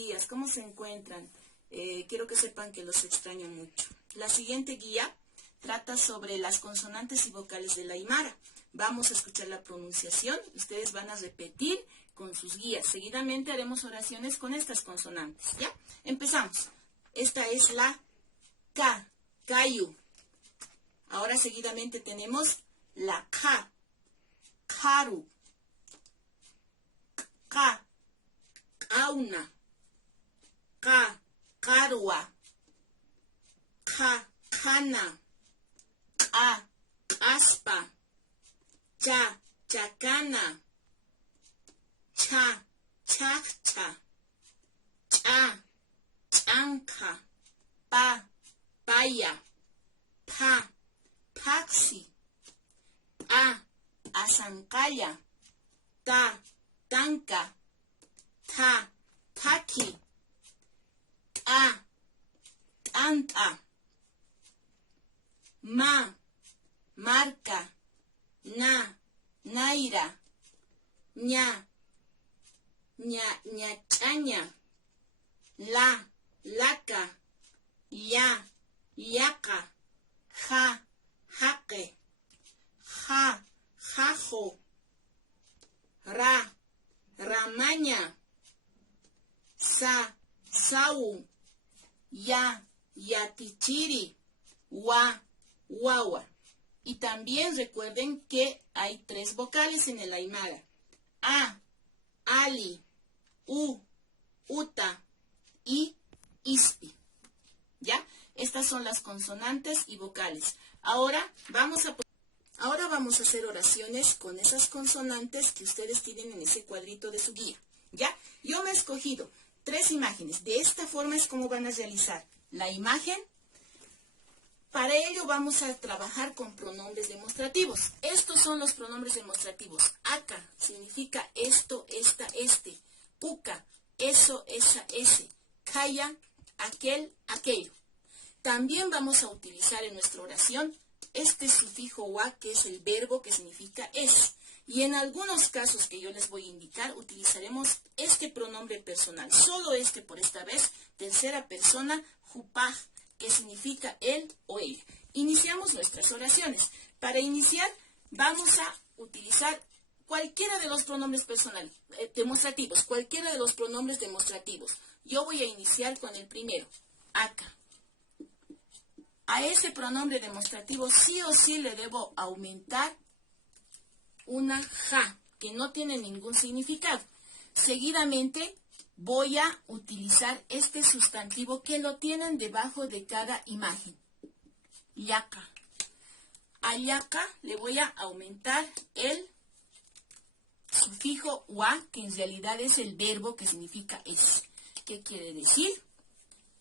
días, ¿cómo se encuentran? Quiero que sepan que los extraño mucho. La siguiente guía trata sobre las consonantes y vocales del aymara. Vamos a escuchar la pronunciación, ustedes van a repetir con sus guías. Seguidamente haremos oraciones con estas consonantes, ¿ya? Empezamos. Esta es la K, Kayu. Ahora seguidamente tenemos la K, Karu, K, Kauna, K, Karwa, K, Kana, A, Aspa, Cha, Chacana, Cha, Chachcha, Cha, Chanka, Pa, Paya, Pa, Paxi, A, Asancaya, Ta, Tanka, Ta, Taki, Ta, Tanta, Ma, Marca, Na, Naira, Ña, Ñachaña, La, Laca, Ya, Yaca, Ja, Jaque, Ja, Jajo, Ra, Ramaña, Sa, Sau, Ya, Yatichiri, Wa, Wawa. Y también recuerden que hay 3 vocales en el aymara. A, Ali, U, Uta y Ispi. ¿Ya? Estas son las consonantes y vocales. Ahora vamos a hacer oraciones con esas consonantes que ustedes tienen en ese cuadrito de su guía. ¿Ya? Yo me he escogido 3 imágenes. De esta forma es como van a realizar la imagen. Para ello vamos a trabajar con pronombres demostrativos. Estos son los pronombres demostrativos. Acá significa esto, esta, este. Uca, eso, esa, ese. Kaya, aquel, aquello. También vamos a utilizar en nuestra oración este sufijo wa, que es el verbo que significa es. Y en algunos casos que yo les voy a indicar, utilizaremos este pronombre personal. Solo este por esta vez, tercera persona, jupaj, que significa él o ella. Iniciamos nuestras oraciones. Para iniciar, vamos a utilizar cualquiera de los pronombres demostrativos, cualquiera de los pronombres demostrativos. Yo voy a iniciar con el primero, acá. A ese pronombre demostrativo sí o sí le debo aumentar una ja, que no tiene ningún significado. Seguidamente voy a utilizar este sustantivo que lo tienen debajo de cada imagen. Yaca. A yaca le voy a aumentar el sufijo wa, que en realidad es el verbo que significa es. ¿Qué quiere decir?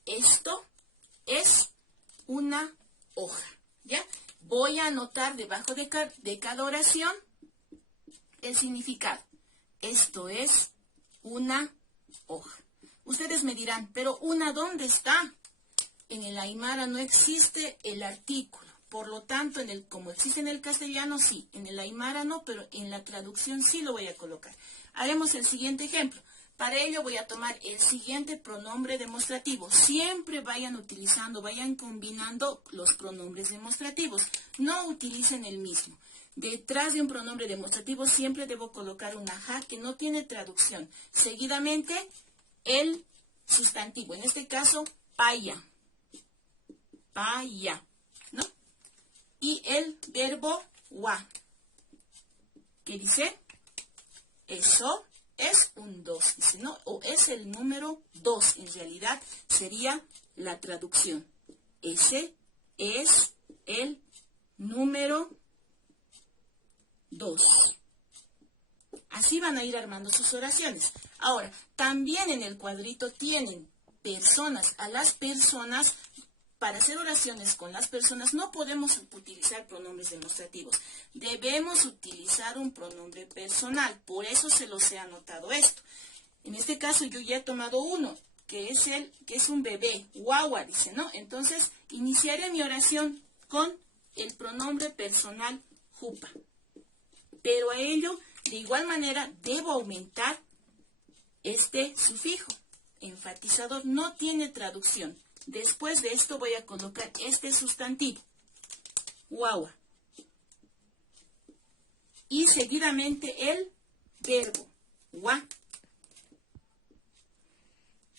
Esto es una hoja. ¿Ya? Voy a anotar debajo de cada oración el significado. Esto es una hoja. Ustedes me dirán, pero ¿una dónde está? En el aymara no existe el artículo. Por lo tanto, como existe en el castellano, sí. En el aymara no, pero en la traducción sí lo voy a colocar. Haremos el siguiente ejemplo. Para ello voy a tomar el siguiente pronombre demostrativo. Siempre vayan combinando los pronombres demostrativos. No utilicen el mismo. Detrás de un pronombre demostrativo siempre debo colocar una ja que no tiene traducción. Seguidamente, el sustantivo. En este caso, paya. Paya. ¿No? Y el verbo wa, que dice, eso es un 2, dice, ¿no? O es el número 2, en realidad sería la traducción. Ese es el número 2. Así van a ir armando sus oraciones. Ahora, también en el cuadrito tienen personas. A las personas, para hacer oraciones con las personas, no podemos utilizar pronombres demostrativos. Debemos utilizar un pronombre personal. Por eso se los he anotado esto. En este caso yo ya he tomado uno, que es un bebé. Guagua, dice, ¿no? Entonces, iniciaré mi oración con el pronombre personal jupa. Pero a ello, de igual manera, debo aumentar este sufijo. enfatizador, no tiene traducción. Después de esto voy a colocar este sustantivo, guagua. Y seguidamente el verbo, gua.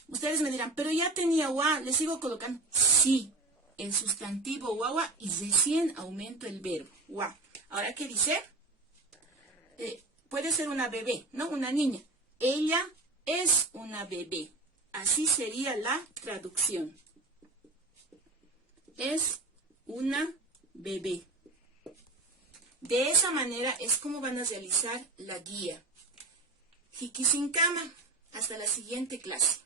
Ustedes me dirán, pero ya tenía gua, ¿le sigo colocando? Sí, el sustantivo guagua y recién aumento el verbo, gua. Ahora, ¿qué dice? Puede ser una bebé, ¿no? Una niña. Ella es una bebé. Así sería la traducción. Es una bebé. De esa manera es como van a realizar la guía. Jikisinkama. Hasta la siguiente clase.